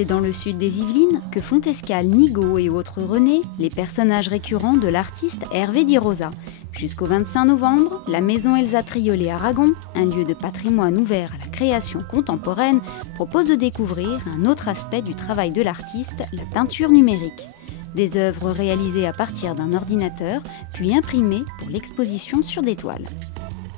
C'est dans le sud des Yvelines que font escale Nigo et autres René, les personnages récurrents de l'artiste Hervé Di Rosa. Jusqu'au 25 novembre, la maison Elsa Triolet Aragon, un lieu de patrimoine ouvert à la création contemporaine, propose de découvrir un autre aspect du travail de l'artiste, la peinture numérique. Des œuvres réalisées à partir d'un ordinateur, puis imprimées pour l'exposition sur des toiles.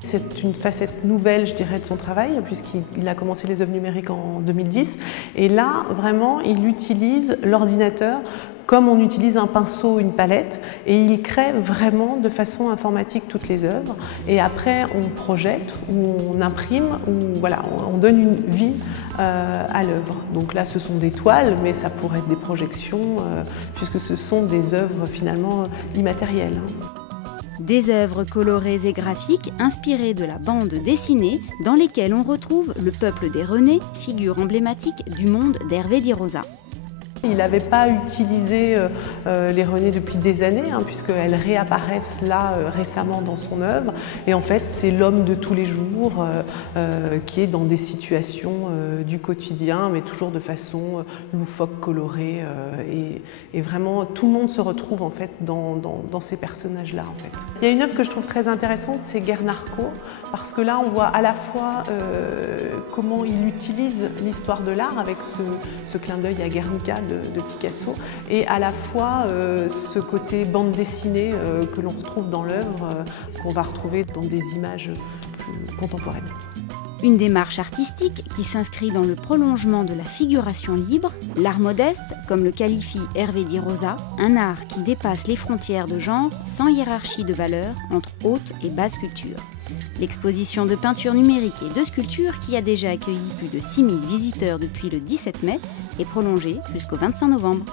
C'est une facette nouvelle, je dirais, de son travail, puisqu'il a commencé les œuvres numériques en 2010. Et là, vraiment, il utilise l'ordinateur comme on utilise un pinceau, une palette, et il crée vraiment de façon informatique toutes les œuvres. Et après, on projette, ou on imprime, ou voilà, on donne une vie à l'œuvre. Donc là, ce sont des toiles, mais ça pourrait être des projections, puisque ce sont des œuvres finalement immatérielles. Des œuvres colorées et graphiques inspirées de la bande dessinée dans lesquelles on retrouve le peuple des René, figure emblématique du monde d'Hervé Di Rosa. Il n'avait pas utilisé les René depuis des années, puisqu'elles réapparaissent là récemment dans son œuvre. Et en fait, c'est l'homme de tous les jours qui est dans des situations du quotidien, mais toujours de façon loufoque, colorée. Et vraiment, tout le monde se retrouve en fait dans ces personnages-là. En fait. Il y a une œuvre que je trouve très intéressante, c'est Guernaco, parce que là, on voit à la fois comment il utilise l'histoire de l'art avec ce clin d'œil à Guernica de Picasso, et à la fois ce côté bande dessinée que l'on retrouve dans l'œuvre, qu'on va retrouver dans des images plus contemporaines. Une démarche artistique qui s'inscrit dans le prolongement de la figuration libre, l'art modeste, comme le qualifie Hervé Di Rosa, un art qui dépasse les frontières de genre sans hiérarchie de valeur entre haute et basse culture. L'exposition de peinture numérique et de sculpture, qui a déjà accueilli plus de 6000 visiteurs depuis le 17 mai, est prolongée jusqu'au 25 novembre.